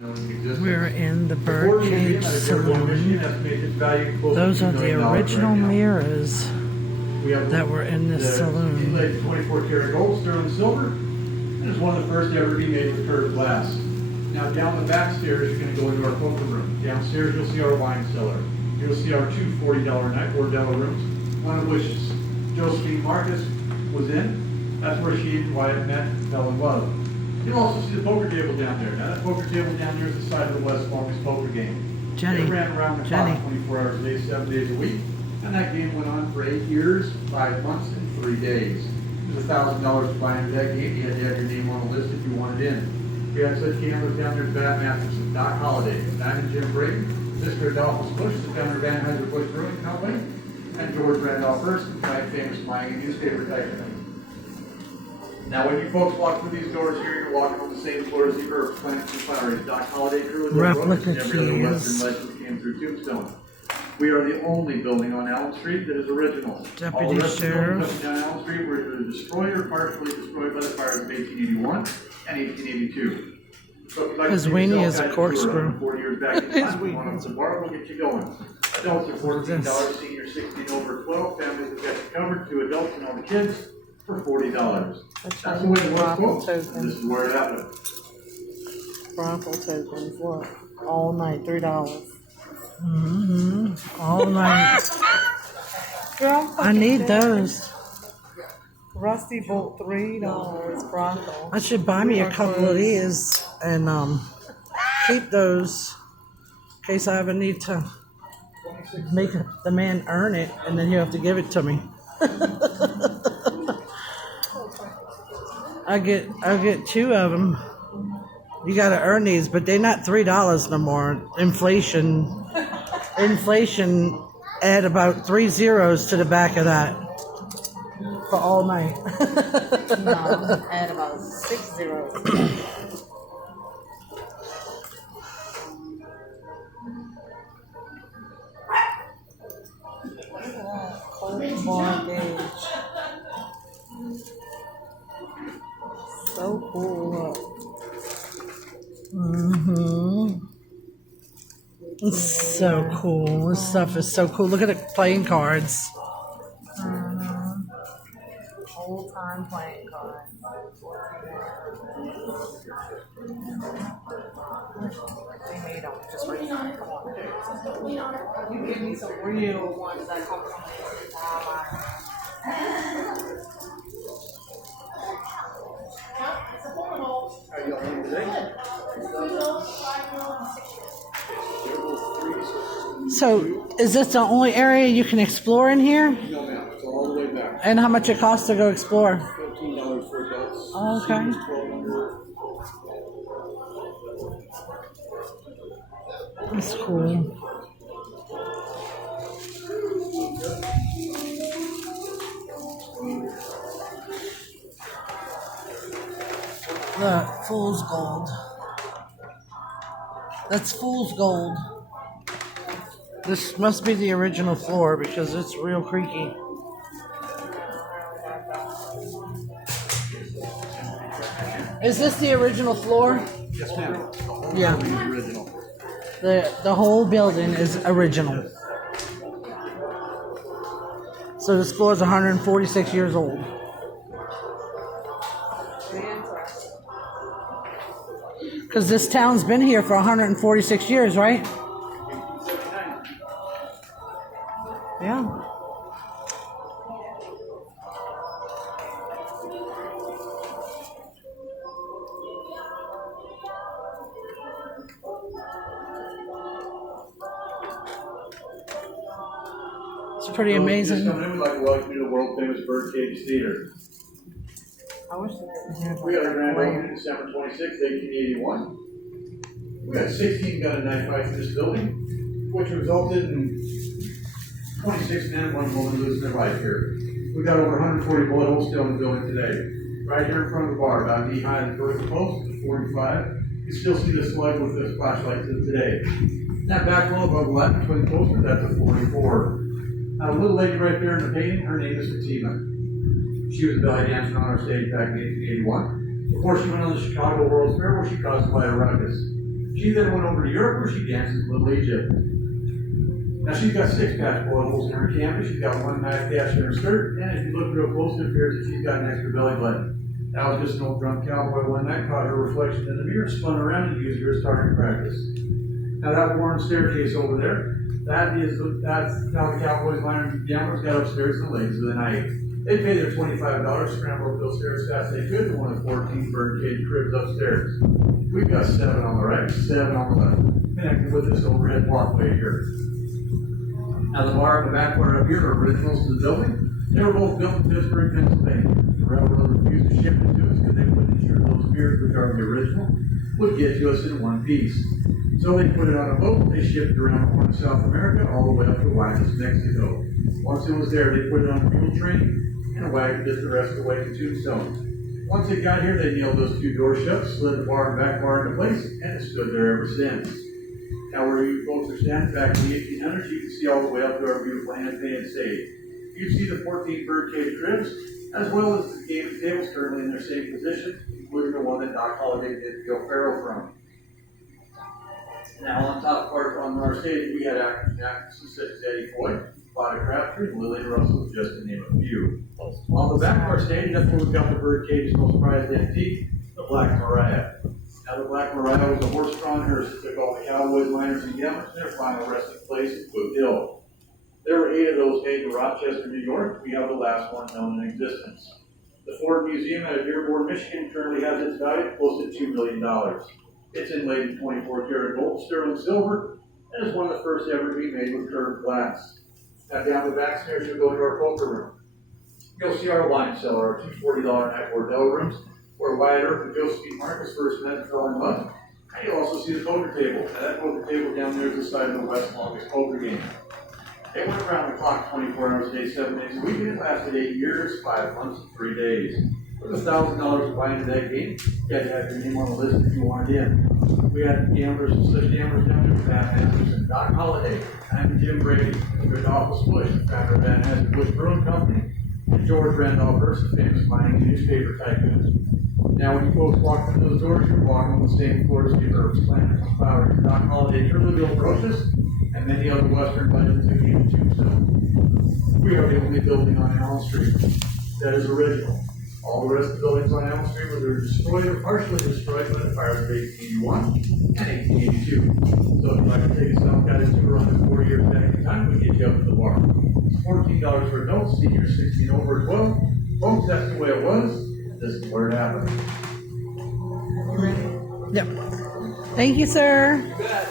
We're in the Birdcage Saloon. Those are the original mirrors that were in this saloon. 24 karat gold, sterling silver, and it's one of the first ever to be made with curved glass. Now down the back stairs, you're going to go into our poker room. Downstairs, you'll see our wine cellar. You'll see our two $40 night bordello rooms, one of which Josephine Marcus was in. That's where she and Wyatt met and fell in love. You'll also see the poker table down there. Now that poker table down there is the site of the West's longest poker game. Jenny, It ran around the clock 24 hours a day, 7 days a week. And that game went on for 8 years, 5 months, and 3 days. It was $1,000 to buy into that game. You had to have your name on the list if you wanted in. We had such gamblers down there as Bat Masterson, Doc Holliday, Diamond Jim Brayton, Mr. Adolphus Bush, the founder of Anheuser-Busch Brewing Company, and George Randolph Hearst, the famous mining newspaper tycoon. Now, when you folks walk through these doors here, you're walking on the same floor as the Earth, Plants and Flowers, Doc Holliday crew, and replica every other keys. Western legend came through Tombstone. We are the only building on Allen Street that is original. Deputy All the rest Sheriff. of the buildings down Allen Street were either destroyed or partially destroyed by the fires of 1881 and 1882. So if you'd like His to take weenie is a self-guided corkscrew. tour of 40 years back in time, one of the bar will get you going. Adults are $14, seniors 16 over 12, families have got you covered, 2 adults and all the kids for $40. That's the way it was, folks. And this is where it happened. Brothel tokens, look. All night, $3. All night. Girl, I need those. Rusty Bolt, $3. Brothel. I should buy me a couple of these and keep those in case I ever need to make the man earn it, and then he'll have to give it to me. I'll get 2 of them. You gotta earn these, but they're not $3 no more. Inflation add about 3 zeros to the back of that for all night. No, add about 6 zeros. Cold bar gauge. So cool. It's so cool. This stuff is so cool. Look at the playing cards. Old time playing cards. They made them just right now. Come on. You give me some real ones that come from Are you on today? So, is this the only area you can explore in here? No, ma'am. It's all the way back. And how much it costs to go explore? $15 for adults. Oh, okay. Seniors, $1,200. That's cool. Look, fool's gold. That's fool's gold. This must be the original floor because it's real creaky. Is this the original floor? Yes, ma'am. Yeah. The original. The whole building is original. So this floor is 146 years old. Because this town's been here for 146 years, right? Yeah. It's pretty amazing. Just coming in, we'd like to welcome you to the world famous Birdcage Theater. I wish they didn't have We had a grand opening December 26, 1881. We had 16 gun and knife fights in this building, which resulted in 26 men and 1 woman losing their life here. We've got over 140 bullet holes still in the building today. Right here in front of the bar, about knee high in the vertical post, the 45. You still see the slug with this flashlight today. That back wall above the left between the posters, that's a 44. Now, a little lady right there in the painting, her name is Fatima. She was a belly dancer on our stage back in 1881, before she went on the Chicago World's Fair where she caused quite a ruckus. She then went over to Europe where she dances Little Egypt. Now she's got 6 patch bullet holes in her canvas, she's got 1 knife gash in her skirt, and if you look real close, it appears that she's got an extra belly button. That was just an old drunk cowboy one night, caught her reflection in the mirror, spun around and used her as target practice. Now that worn staircase over there, that's how the cowboys, miners, and gamblers got upstairs in the ladies of the night. They paid their $25, scrambled up those stairs as fast as they could to one of the 14 bird cage cribs upstairs. We've got 7 on the right, 7 on the left, connected with this overhead walkway here. Now the bar and the back bar up here are originals to the building. They were both built in Pittsburgh, Pennsylvania. The railroad refused to ship it to us because they wouldn't ensure those beers, which are the original, would get to us in one piece. So they put it on a boat, they shipped it around the horn of South America, all the way up to Juárez, Mexico. Once it was there, they put it on a mule train and a wagon just the rest of the way to Tombstone. Once it got here, they nailed those 2 doors shut, slid the bar and back bar into place, and it stood there ever since. Now where you folks are standing back in the 1800s, you can see all the way up to our beautiful hand-painted stage. You see the 14 birdcage cribs, as well as the game of tables currently in their same position, including the one that Doc Holliday did Joe Farrell from. Now on top part on our stage, we had actors and actresses such as Eddie Foy, Clyde Crabtree, and Lillian Russell, just to name a few. On the back of our stage, that's where we've got the birdcage's most prized antique, the Black Mariah. Now the Black Mariah was a horse-drawn hearse that took all the cowboys, miners, and gamblers to their final resting place at Boot Hill. There were 8 of those made in Rochester, New York. We have the last one known in existence. The Ford Museum at Dearborn, Michigan currently has its value close to $2 million. It's inlaid in 24-karat gold, sterling silver, and is one of the first ever to be made with curved glass. Now down the back stairs, you'll go to our poker room. You'll see our wine cellar, our 2 $40 night bordel rooms, where Wyatt Earp and Josephine Marcus first met and fell in love. And you'll also see the poker table. Now that poker table down there is the site of the West's longest poker game. They went around the clock 24 hours a day, 7 days a week, and it lasted 8 years, 5 months, and 3 days. With $1,000 to buy into that game, you had to have your name on the list if you wanted in. We had gamblers and such gamblers down there, Pat Anderson, Doc Holliday, and Jim Brady, Randolph Bush, the founder of Van Hazard Bush Brewing Company, and George Randolph Hearst, the famous mining and newspaper tycoon. Now, when you folks walk through those doors, you're walking on the same floor as the Herbs, Planters, Flowers, Doc Holliday, Shirley Bill Brocious, and many other Western legends who came to Tombstone. We are the only building on Allen Street that is original. All the rest of the buildings on Allen Street were either destroyed or partially destroyed by the fires of 1881 and 1882. So if you'd like to take a self-guided tour on this 4 years back in time, we get you up to the bar. It's $14 for adults, seniors 16 over 12. Folks, that's the way it was. This is where it happened. Yep. Thank you, sir. You bet.